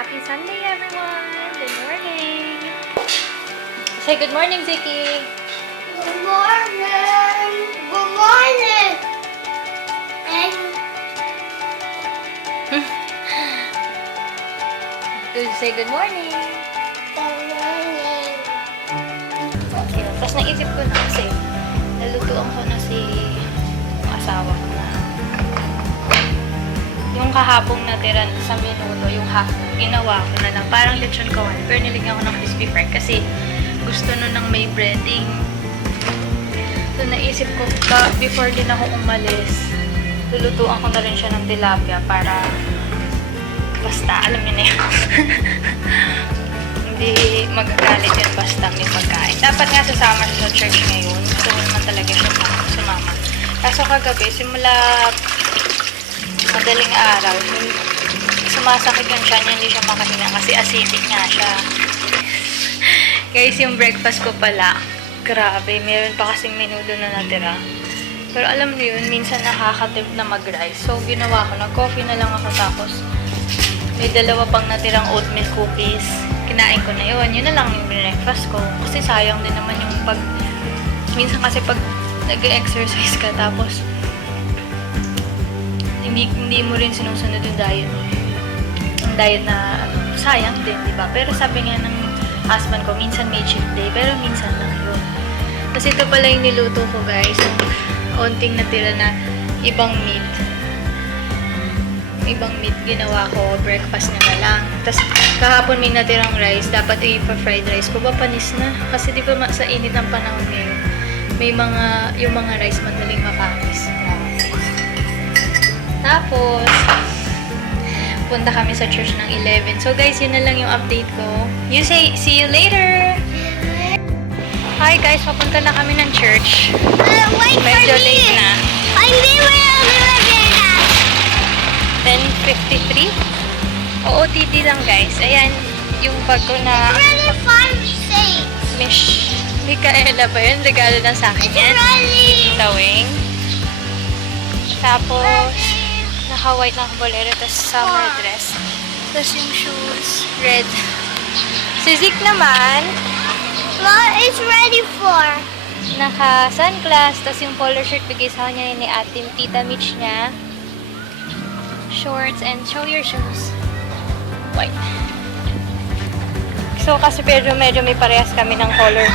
Happy Sunday, everyone! Good morning! Say good morning, Ziki! Good morning! Good morning! And Say good morning! good morning! Okay, tapos naisip ko na kasi nalutuan ko na si asawa ko na yung kahapong natira sa minuto, yung half, ginawa ko na lang. Parang lechon kawali, pero niligyan ko ng crispy fry kasi gusto nun ng may breading. So, naisip ko ba, before din ako umalis, lulutuan ko na rin siya ng tilapia para basta, alam niyo na yun. Hindi magagalit yun basta may pagkain. Dapat nga sasama siya sa church ngayon. Gusto ko naman talaga siya sumama. Kaso kagabi, simula madaling araw, sumasakit yung tiyan niya, hindi siya makahinga kasi acidic nga siya. Guys, yung breakfast ko pala, grabe, meron pa kasing menudo na natira. Pero alam niyo yun, minsan nakaka-tempt na mag-rice. So, ginawa ko, nag-coffee na lang ako tapos may dalawa pang natirang oatmeal cookies. Kinain ko na yun. Yun na lang yung breakfast ko. Kasi sayang din naman yung pag... Minsan kasi pag nag-exercise ka tapos hindi mo rin sinusunod yung diet. Yung diet na sayang din, di ba? Pero sabi nga ng husband ko, minsan may cheat day, pero minsan lang yun. Kasi ito pala yung niluto ko, guys. Onting natira na ibang meat. Ibang meat ginawa ko, breakfast na lang. Tapos kahapon may natirang rice, dapat i-fried rice ko, panis na. Kasi di ba sa init ng panahon ngayon, may yung mga rice madaling mapanis. Tapos, punta kami sa church ng 11. So guys, yun na lang yung update ko. You say, see you later! Hi guys, papunta na kami ng church. Wait Medyo for late me! na. I'm there 10:53. OOTD lang guys. Ayan, yung bag ko na Really fun thing. Miss Micaela ba yun? Regalo na sa akin It's yan. really Sawing. Tapos, naka-white na bolero, tapos summer dress. Tapos yung shoes, red. Si Zik naman, what is ready for? naka-sunglass, tapos yung polo shirt bigay sa kanya ni Ate Tita Mitch niya. Shorts, and show your shoes. White. So, kasi medyo may parehas kami ng color.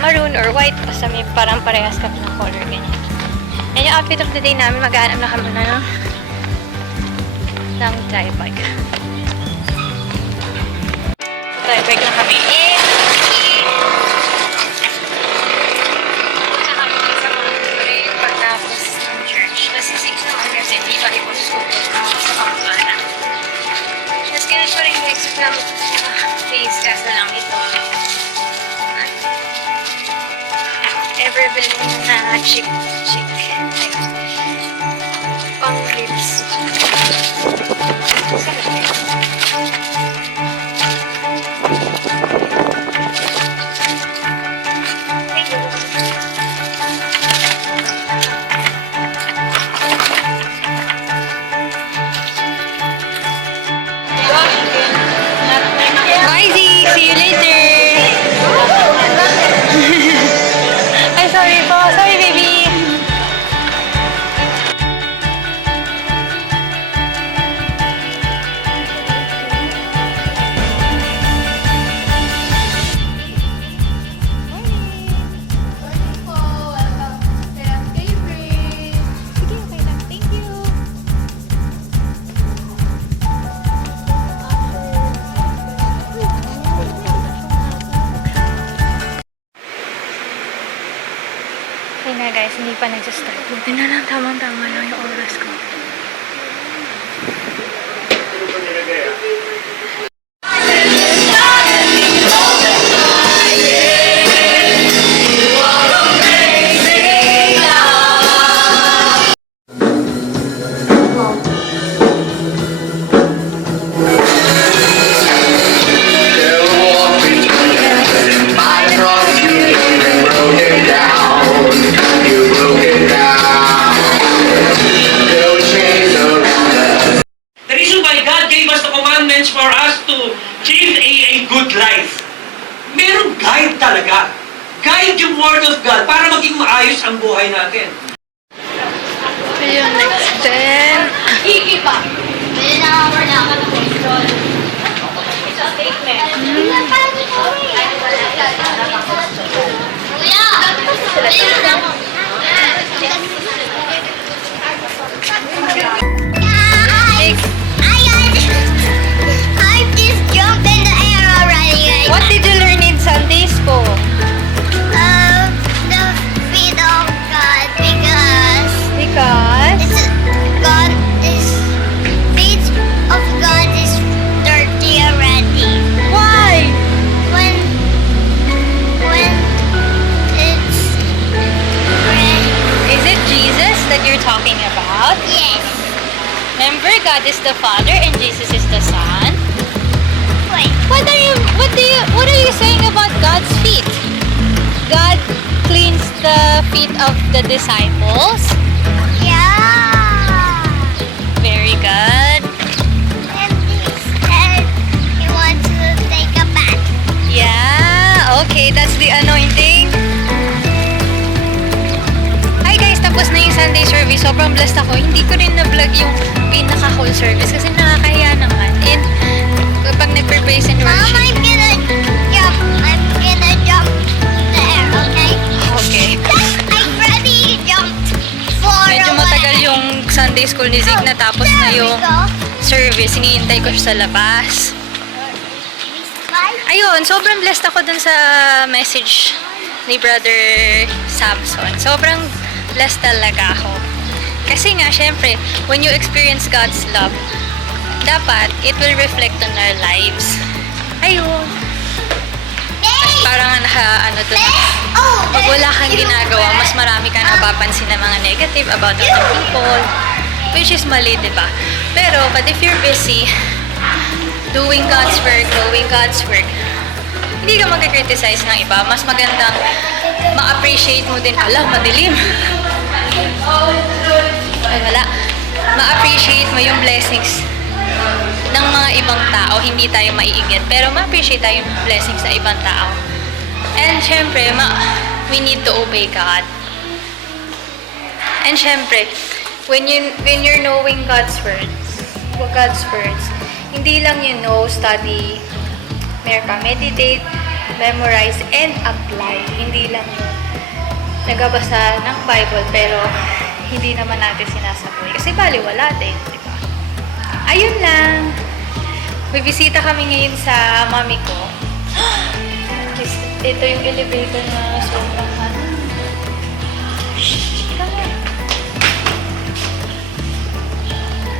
Maroon or white, basta may parang parehas kami ng color, ganyan. Yan yung outfit of the day namin. Maghanap na kami na ng dry bag. Dry bag na kami. Punta kami sa mga tuloy pagtapos ng church. Kasi 6 naman kasi hindi pa ipos-school sa pangkana. Tapos ganun ko rin yung exit namin sa face kaso lang ito. Ever-bilhin na chick. Pang ribs. Bye, Z. See you later. Ay, sorry po. Sorry, baby. Okay na guys, hindi pa nagsastart. Buti na lang, tamang-tama lang yung oras ko. Broke it down. God gave us the commandments for us to live a good life. Merong guide talaga. Guide yung Word of God para maging maayos ang buhay natin. Ayun, next then. I just jumped in the air already, guys. What did you learn in Sunday school? The feet of God, because Because? God is feet of God is dirty already. Why? When it's red. Is it Jesus that you're talking about? Yes. Remember, God is the Father and Jesus is the Son. Wait. What are you saying about God's feet? God cleans the feet of the disciples. Yeah. Very good. And he said he wants to take a bath. Yeah, okay, that's the anointing. Hi guys, tapos na yung Sunday service. Sobrang blessed ako. Hindi ko rin na-vlog yung pinaka-whole service kasi nakakahiya naman. And kapag nag-praise and Mom, worship. I'm gonna jump there, okay? Okay. I already jumped for Medyo matagal yung Sunday school ni Zeke na tapos na yung service. Hinihintay ko siya sa labas. Ayun, sobrang blessed ako dun sa message ni Brother Samson. Sobrang blessed talaga ako. Kasi nga, syempre, when you experience God's love, dapat it will reflect on our lives. Ayun. Mas parang ano dun, pag wala kang ginagawa, mas marami kang napapansin na mga negative about other people, which is mali, diba? Pero, but if you're busy doing God's work, knowing God's work, hindi ka mag-criticize ng iba. Mas magandang ma-appreciate mo din. Ala, madilim. Ay, wala. Ma-appreciate mo yung blessings ng mga ibang tao. Hindi tayo maiinggit. Pero ma-appreciate tayo yung blessings sa ibang tao. And syempre, we need to obey God. And syempre, when you're knowing God's words, hindi lang you know, study, meron ka, meditate, memorize, and apply. Hindi lang yun nagbabasa ng Bible, pero hindi naman natin sinasabuhay. Kasi baliwala din, di ba? Ayun lang. May bisita kami ngayon sa mami ko. Ito yung elevator na sobrang ano.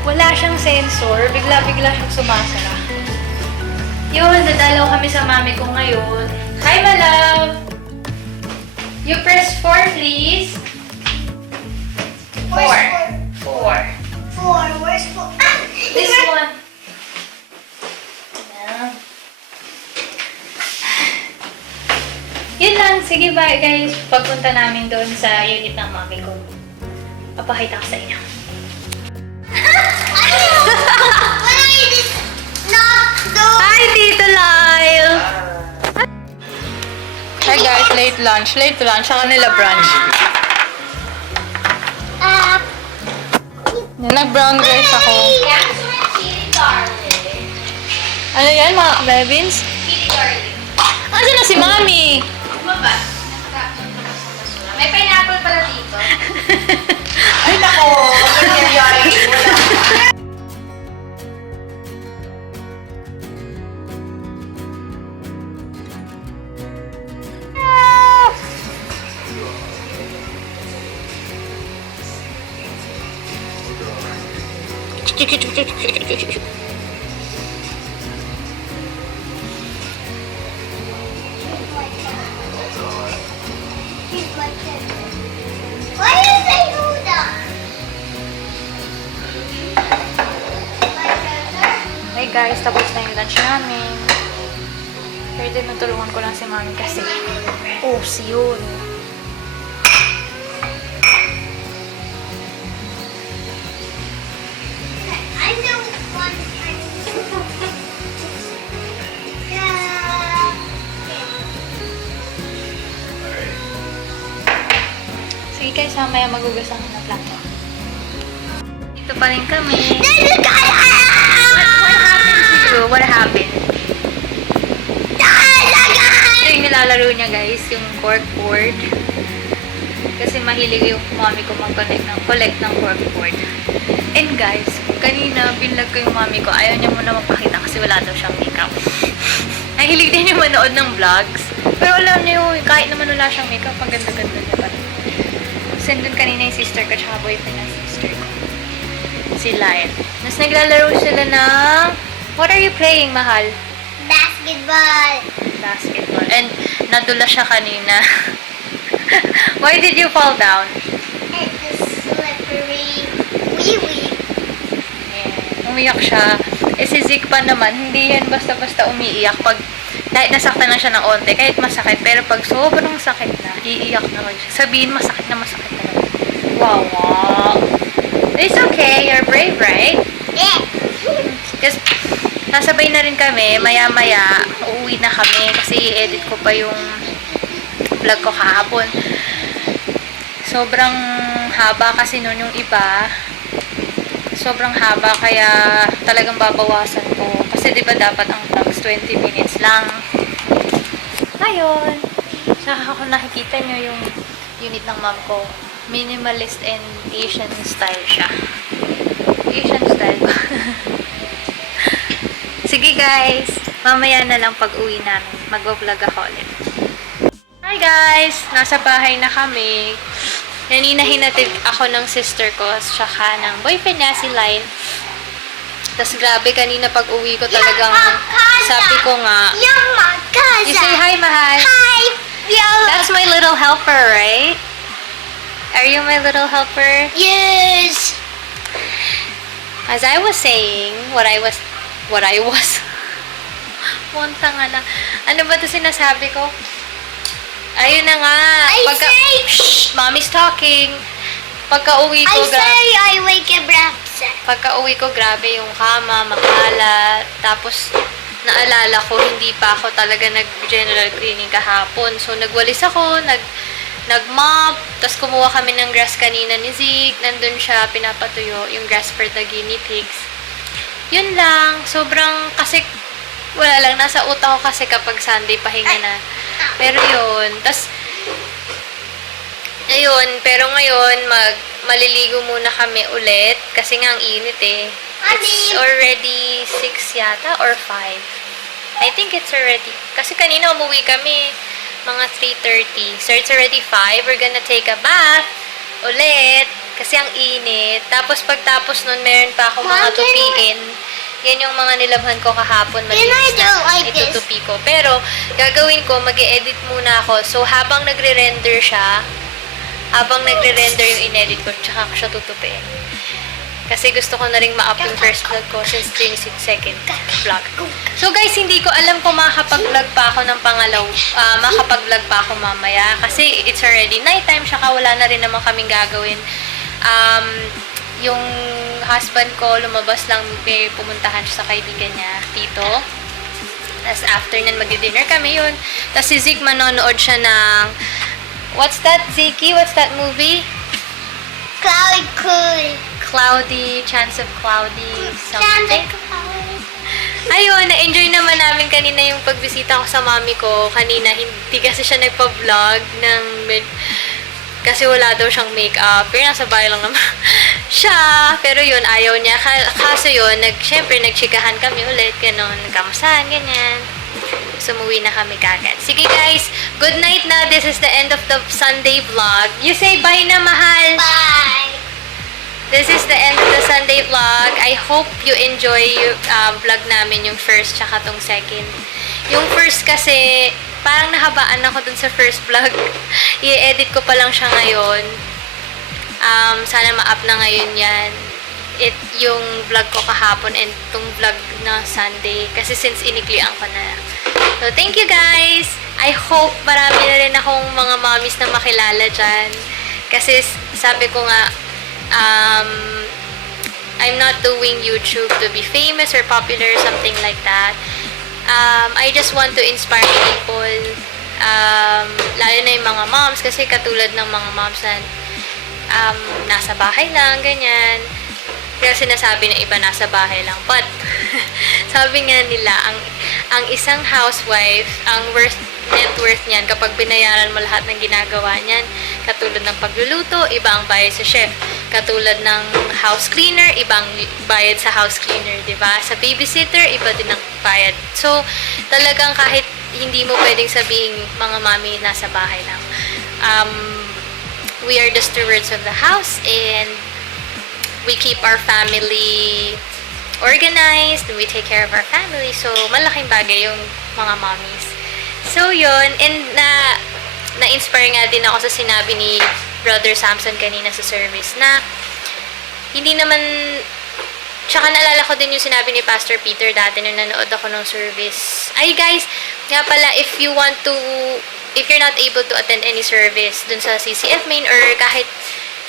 Wala siyang sensor. Bigla-bigla siyang sumasara. Yun, dadalaw kami sa mami ko ngayon. Hi, my love! You press 4, please. 4. 4. Where's 4? This one. Ayan. Yun lang. Sige, bye guys. Pagpunta namin doon sa unit ng mami ko. Papakita ko sa inyo. When I did not do. Hi, Tito Lyle! Hi guys, late lunch. Sa kanila brunch. Nag-brown rice ako. Ano yan, mga bebins? Asa na si Mami? May pineapple pala dito. Ay, nako! Ano nangyayari? Why do you say Huda? Hey guys, tapos na yung lunch namin. Pero din natulungan ko lang si Mami kasi yun. I know one person. Okay guys, mamaya magugas ako ng plato. Dito pa rin kami. There's a guy! What happened to you? What happened? There's a guy! Ito yung nilalaro niya guys, yung corkboard. Kasi mahilig yung mami ko collect ng corkboard. And guys, kanina binlag ko yung mami ko. Ayaw niya muna magpakita kasi wala daw siyang makeup. Nahilig din yung manood ng vlogs. Pero alam niyo, kahit naman wala siyang makeup, ang ganda-ganda niya pa rin. Sendun kanina yung sister ko tsaka boyfriend ng sister ko. Si Lyle. Tapos naglalaro sila ng... What are you playing, mahal? Basketball. Basketball. And nadula siya kanina. Why did you fall down? It's a slippery wee-wee. Yeah. Umiyak siya. Eh si Zeke pa naman, hindi yan basta-basta umiiyak pag kahit nasaktan lang siya ng onte, kahit masakit. Pero pag sobrang sakit na, iiyak naman siya. Sabihin masakit na talaga. Wow, wow. It's okay, you're brave, right? Yeah. Kasi nasabay na rin kami, maya-maya, uuwi na kami kasi i-edit ko pa yung vlog ko kahapon. Sobrang haba kasi nun yung iba. Sobrang haba kaya talagang babawasan ko. Kasi diba dapat ang vlogs 20 minutes lang. Ayun. Saka kung nakikita nyo yung unit ng mom ko, minimalist and Asian style siya. Asian style ba? Sige guys, mamaya na lang pag uwi namin, mag-vlog ako ulit. Hi guys! Nasa bahay na kami. Kanina hinatid ako ng sister ko tsaka ng boyfriend niya, si Lyle. Tapos grabe, kanina pag uwi ko talagang sabi ko nga, You're my cousin. you say hi, mahal. Hi. That's my little helper, right? Are you my little helper? Yes. As I was saying, what I was, Monta nga na. Ano ba ito sinasabi ko? Ayun na nga. Shh, mommy's talking. Pagka-uwi ko, I wake up upset. pagka-uwi ko, grabe yung kama, makalat. Tapos, naalala ko, hindi pa ako talaga nag-general cleaning kahapon. So, nagwalis ako, nag-mop, tapos kumuha kami ng grass kanina ni Zeke. Nandun siya, pinapatuyo, yung grass for the guinea pigs. Yun lang, sobrang, kasi, wala lang, nasa utak ko kasi kapag Sunday, pahinga na. Pero yun, tas, ayun, pero ngayon, maliligo muna kami ulit, kasi nga ang init eh. It's already 6 yata, or 5. I think it's already, kasi kanina umuwi kami, mga 3:30. So, it's already 5. We're gonna take a bath ulit, kasi ang init. Tapos, pagtapos nun, meron pa ako mga Mom, tupiin. Yan yung mga nilabhan ko kahapon. Can I Malinis do na like this? itutupi ko. Pero, gagawin ko, mag-e-edit muna ako. So, habang nagre-render siya, habang nagre-render yung in-edit ko, tsaka ko siya tutupiin. Kasi gusto ko na rin ma-up yung first vlog ko since ito yung second vlog. So guys, hindi ko alam kung makakapag-vlog pa ako ng makakapag-vlog pa ako mamaya. Kasi it's already nighttime, tsaka wala na rin naman kaming gagawin. Yung husband ko, lumabas lang, may pumuntahan siya sa kaibigan niya, Tito. Tapos after nan, magdi-dinner kami yun. Tapos si Zeke, manonood siya ng, what's that, Zeke? What's that movie? Cloudy, Chance of Cloudy, something. Ayun, na-enjoy naman namin kanina yung pagbisita ko sa mami ko. Kanina, hindi kasi siya nagpa-vlog ng kasi wala daw siyang makeup. Pero nasa bahay lang naman siya. Pero yun, ayaw niya. Kaso yun, syempre, nagchikahan kami ulit. Ganon, nagkamusahan, ganyan. Sumuwi na kami kagad. Sige guys, good night na. This is the end of the Sunday vlog. You say bye na, mahal. Bye. This is the end of the Sunday vlog. I hope you enjoy yung vlog namin, yung first tsaka tong second. Yung first kasi, parang nahabaan ako dun sa first vlog. I-edit ko pa lang siya ngayon. Sana ma-up na ngayon yan. Yung vlog ko kahapon and tong vlog na Sunday. Kasi since iniklian ko na. So, thank you guys! I hope marami na rin akong mga mommies na makilala dyan. Kasi sabi ko nga, I'm not doing YouTube to be famous or popular, something like that. I just want to inspire people, lalo na yung mga moms, kasi katulad ng mga moms na nasa bahay lang, ganyan. Kaya sinasabi ng iba nasa bahay lang. But, sabi nga nila, ang isang housewife, ang net worth niyan, kapag binayaran mo lahat ng ginagawa niyan, katulad ng pagluluto, iba ang bayad sa chef. Katulad ng house cleaner, ibang bayad sa house cleaner, di ba? Sa babysitter, iba din ang bayad. So, talagang kahit hindi mo pwedeng sabihin, mga mami, nasa bahay lang. We are the stewards of the house, and we keep our family organized, and we take care of our family. So, malaking bagay yung mga mommies. So, yun. And na-inspire nga din ako sa sinabi ni Brother Samson kanina sa service na hindi naman, tsaka naalala ko din yung sinabi ni Pastor Peter dati nung nanood ako ng service. Ay guys, nga pala, if you're not able to attend any service dun sa CCF main, or kahit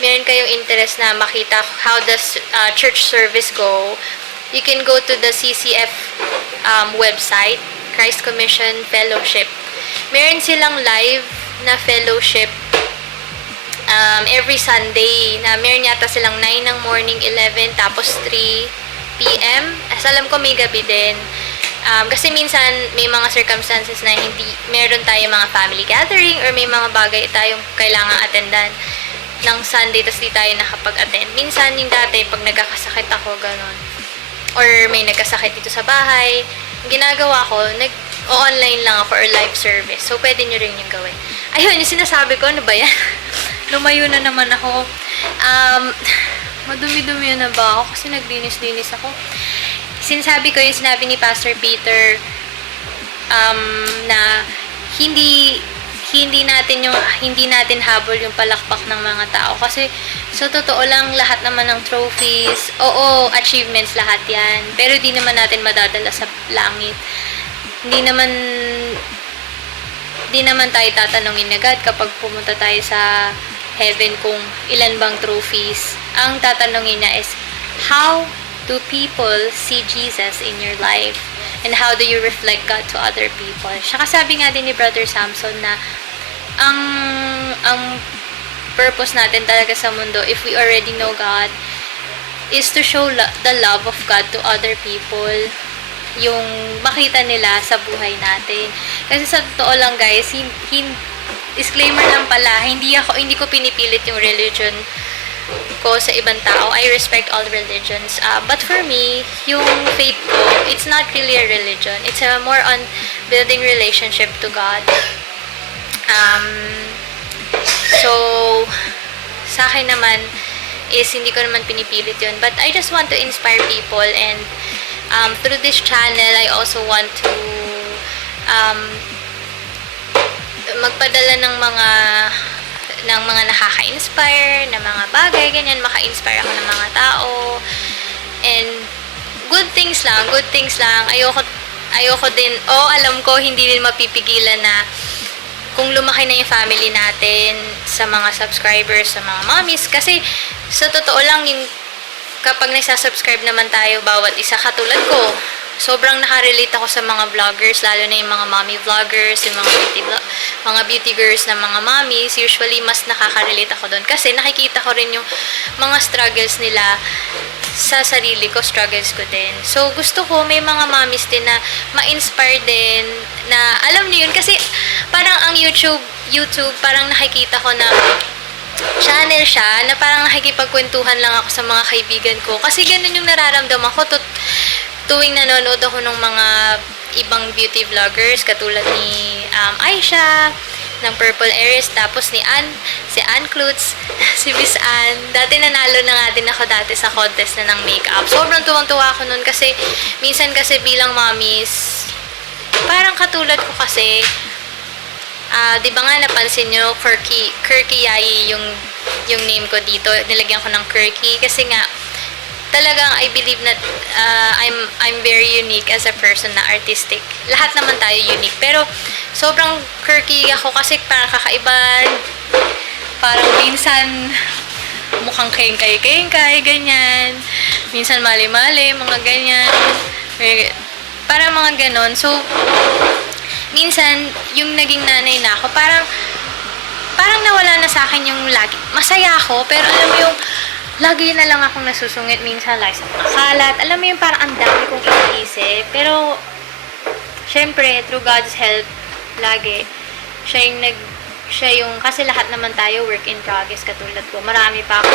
meron kayong interest na makita how does church service go, you can go to the CCF website, Christ Commission Fellowship. Meron silang live na fellowship every Sunday, na meron yata silang 9 ng morning, 11, tapos 3 p.m. As alam ko, may gabi din. Kasi minsan, may mga circumstances na hindi, meron tayong mga family gathering, or may mga bagay tayong kailangan attendan ng Sunday, tas di tayo nakapag-attend. Minsan, yung dati, pag nagkakasakit ako, ganon, or may nagkasakit dito sa bahay, ginagawa ko, online lang ako, or live service. So, pwede nyo rin yung gawin. Ayun, yung sinasabi ko, ano ba yan? Lumayo na naman ako. Madumi-dumi na ba ako? Kasi naglinis-linis ako. Sinasabi ko yung sinabi ni Pastor Peter, na hindi natin habol yung palakpak ng mga tao, kasi sa totoo lang, lahat naman ng trophies, achievements, lahat yan, pero di naman natin madadala sa langit. Hindi naman tayo tatanungin agad kapag pumunta tayo sa heaven kung ilan bang trophies. Ang tatanungin niya is, how do people see Jesus in your life? And how do you reflect God to other people? Saka sabi nga din ni Brother Samson na ang purpose natin talaga sa mundo, if we already know God, is to show the love of God to other people. Yung makita nila sa buhay natin. Kasi sa totoo lang guys, disclaimer lang pala, hindi ko pinipilit yung religion ko sa ibang tao. I respect all religions. But for me, yung faith ko, it's not really a religion. It's more on building relationship to God. So, sa akin naman, is hindi ko naman pinipilit yun. But I just want to inspire people, and through this channel, I also want to magpadala ng mga nakaka-inspire na mga bagay, ganyan, maka-inspire ako ng mga tao, and good things lang. Ayoko din, alam ko, hindi din mapipigilan na kung lumaki na yung family natin sa mga subscribers, sa mga mommies, kasi sa totoo lang, yung kapag nagsasubscribe naman tayo, bawat isa, katulad ko, sobrang nakarelate ako sa mga vloggers, lalo na yung mga mommy vloggers, yung mga beauty girls na mga mommies. Usually, mas nakaka-relate ako doon kasi nakikita ko rin yung mga struggles nila sa sarili ko, struggles ko din. So, gusto ko may mga mommies din na ma-inspire din, na alam niyo yun, kasi parang ang YouTube, parang nakikita ko na channel siya, na parang nakikipagkwentuhan lang ako sa mga kaibigan ko. Kasi ganun yung nararamdaman ko tuwing nanonood ako ng mga ibang beauty vloggers, katulad ni Aisha ng Purple Aries, tapos si Ann Klutz, si Miss Ann. Dati nanalo na nga din ako dati sa contest na ng makeup. Sobrang tuwang-tuwa ako nun kasi minsan kasi bilang mommies, parang katulad ko kasi, di ba nga napansin nyo, Kirky Yayi yung name ko dito. Nilagyan ko ng Kirky kasi nga talagang I believe na I'm very unique as a person na artistic. Lahat naman tayo unique. Pero sobrang quirky ako kasi parang kakaiba. Parang minsan mukhang kengkay, ganyan. Minsan mali-mali, mga ganyan. Parang mga ganon. So, minsan, yung naging nanay na ako, parang parang nawala na sa akin yung lagi. Masaya ako, pero alam mo yung lagi na lang akong nasusungit minsan like sa mga kalat. Alam mo yung parang ang dami kong iniisip. Pero, syempre, through God's help, lagi, kasi lahat naman tayo work in progress katulad ko. Marami pa ako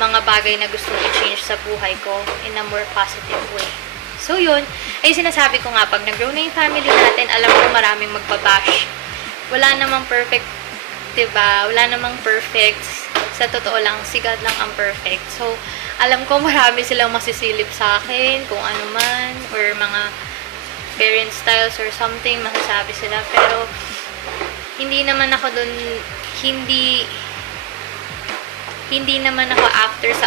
mga bagay na gustong i-change sa buhay ko in a more positive way. So, yun. Ay, sinasabi ko nga, pag nag-grow na yung family natin, alam ko maraming magbabash. Wala namang perfect, diba? Wala namang perfect. Sa totoo lang, si God lang ang perfect. So, alam ko marami silang masisilip sa akin, kung ano man, or mga parent styles or something, masasabi sila. Pero, hindi naman ako dun, hindi naman ako after sa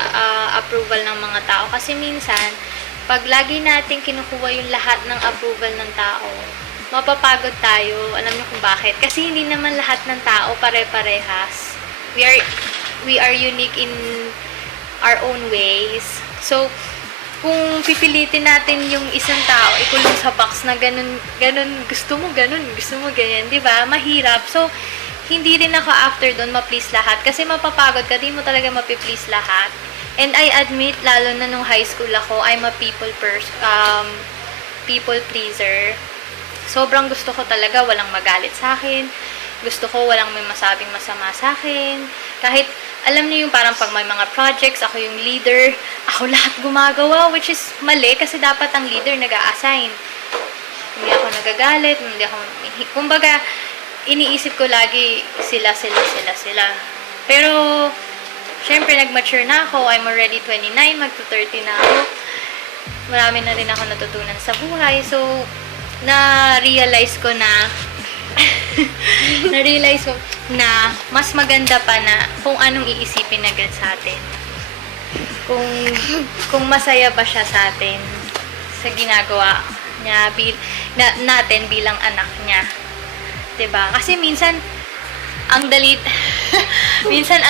approval ng mga tao. Kasi minsan, pag lagi natin kinukuha yung lahat ng approval ng tao, mapapagod tayo. Alam niyo kung bakit? Kasi hindi naman lahat ng tao pare-parehas. We are unique in our own ways. So, kung pipilitin natin yung isang tao, ikulong sa box na ganun, gusto mo ganyan, di ba? Mahirap. So, hindi rin ako after doon ma-please lahat. Kasi mapapagod ka, di mo talaga mapiplease lahat. And I admit, lalo na nung high school ako, I'm a people pleaser. Sobrang gusto ko talaga walang magalit sa akin. Gusto ko walang may masabing masama sa akin. Kahit, alam niyo yung parang pag may mga projects, ako yung leader, ako lahat gumagawa, which is mali kasi dapat ang leader nag-a-assign. Hindi ako nagagalit, kumbaga, iniisip ko lagi sila. Pero, syempre, nag-mature na ako. I'm already 29, magto-30 na ako. Marami na rin ako natutunan sa buhay. So, na-realize ko na mas maganda pa na kung anong iisipin na God sa atin. Kung masaya ba siya sa atin sa ginagawa niya natin bilang anak niya. 'Di ba? Kasi minsan ang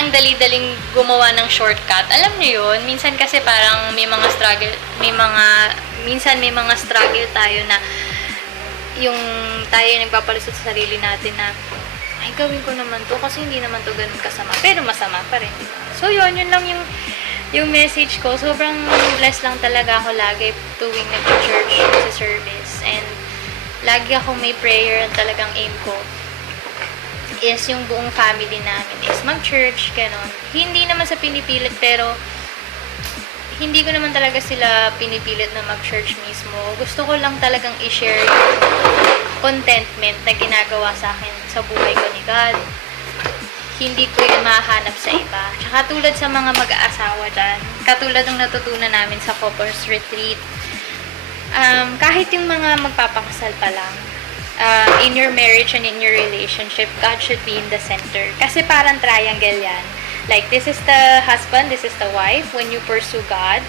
dali-daling gumawa ng shortcut. Alam niyo 'yun, minsan kasi parang may mga struggle tayo na yung tayo nagpapalusot sa sarili natin na ay gawin ko naman to kasi hindi naman to ganun kasama, pero masama pa rin, diba? So yun lang yung message ko. Sobrang blessed lang talaga ako lagi tuwing nag-church sa service, and lagi akong may prayer, and talagang aim ko is yung buong family namin is mag-church, ganun. Hindi naman sa pinipilit, pero hindi ko naman talaga sila pinipilit na mag-church mismo. Gusto ko lang talagang i-share yung contentment na ginagawa sa akin sa buhay ko ni God. Hindi ko yun mahanap sa iba. Tsaka tulad sa mga mag-aasawa dyan, katulad ng natutunan namin sa couples retreat, kahit yung mga magpapakasal pa lang, in your marriage and in your relationship, God should be in the center. Kasi parang triangle yan. Like, this is the husband, this is the wife. When you pursue God,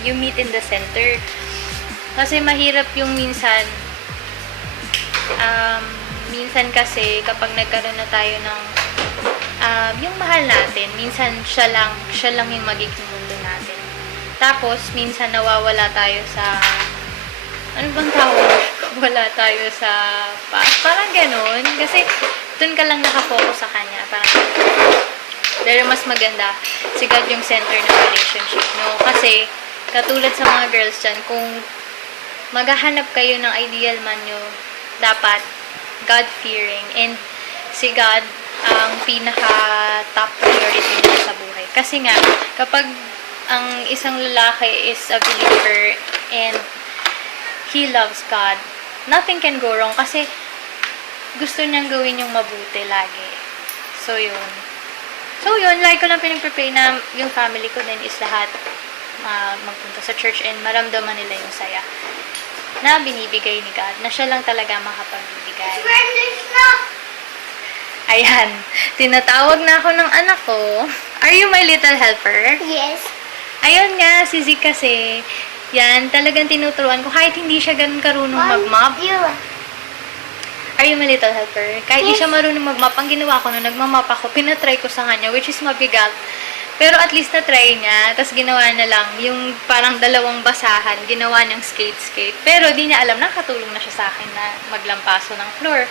you meet in the center. Kasi mahirap yung minsan kasi kapag nagkaroon na tayo ng yung mahal natin, minsan siya lang yung magiging mundo natin. Tapos, minsan nawawala tayo sa ano bang tawag? Wala tayo sa parang ganun. Kasi, dun ka lang nakafocus sa kanya. Parang pero mas maganda, si God yung center ng relationship nyo. Kasi, katulad sa mga girls dyan, kung maghahanap kayo ng ideal man nyo, dapat God-fearing. And si God ang pinaka-top priority nyo sa buhay. Kasi nga, kapag ang isang lalaki is a believer and he loves God, nothing can go wrong. Kasi, gusto niyang gawin yung mabuti lagi. So, yun. Like ko lang pinag-pray na yung family ko din is lahat magpunta sa church and maramdaman nila yung saya na binibigay ni God, na siya lang talaga makapagbibigay. Ayan, tinatawag na ako ng anak ko. Are you my little helper? Yes. Ayun nga, si Zeke kasi, yan, talagang tinuturuan ko kahit hindi siya ganun karunong mag-mop. Are you my little helper? Kahit di siya marunong mag-map, ang ginawa ko nung nagmamap ako, pinatry ko sa kanya, which is mabigat. Pero at least na-try niya, tapos ginawa na lang, yung parang dalawang basahan, ginawa niyang skate. Pero di niya alam, nakatulong na siya sa akin na maglampaso ng floor.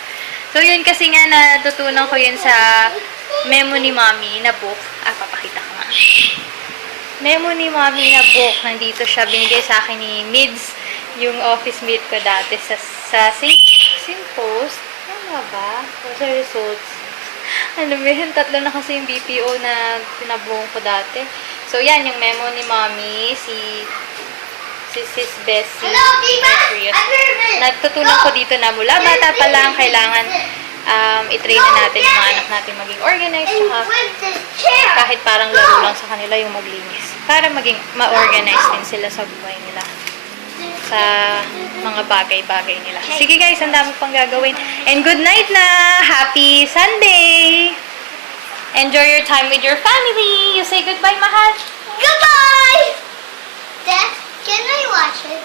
So, yun kasi nga natutunan ko yun sa Memo ni Mommy na book. Papakita ko nga. Memo ni Mommy na book. Nandito siya. Binigay sa akin ni Mids, yung office mate ko dati sa Post. Ano ba? O sa results. Ano ba yun? 3 na kasi yung BPO na pinabuong ko dati. So, yan. Yung memo ni Mommy. Si Sis Bessie. Hello, Diva! Serious. I'm nervous. Natutunan ko dito na mula bata pa lang kailangan i-train na natin yung mga anak natin maging organized. Tsaka With the chair. kahit parang laro lang sa kanila yung maglinis. Para maging ma-organize din sila sa buhay nila. Sa mga bagay-bagay nila. Sige guys, ang dami pang gagawin. And good night na! Happy Sunday! Enjoy your time with your family! You say goodbye, mahal! Goodbye! Dad, can I watch it?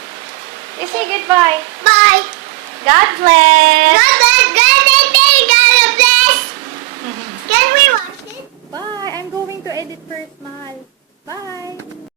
You say goodbye. Bye. God bless! God bless. God bless. Can we watch it? Bye! I'm going to edit first, mahal. Bye!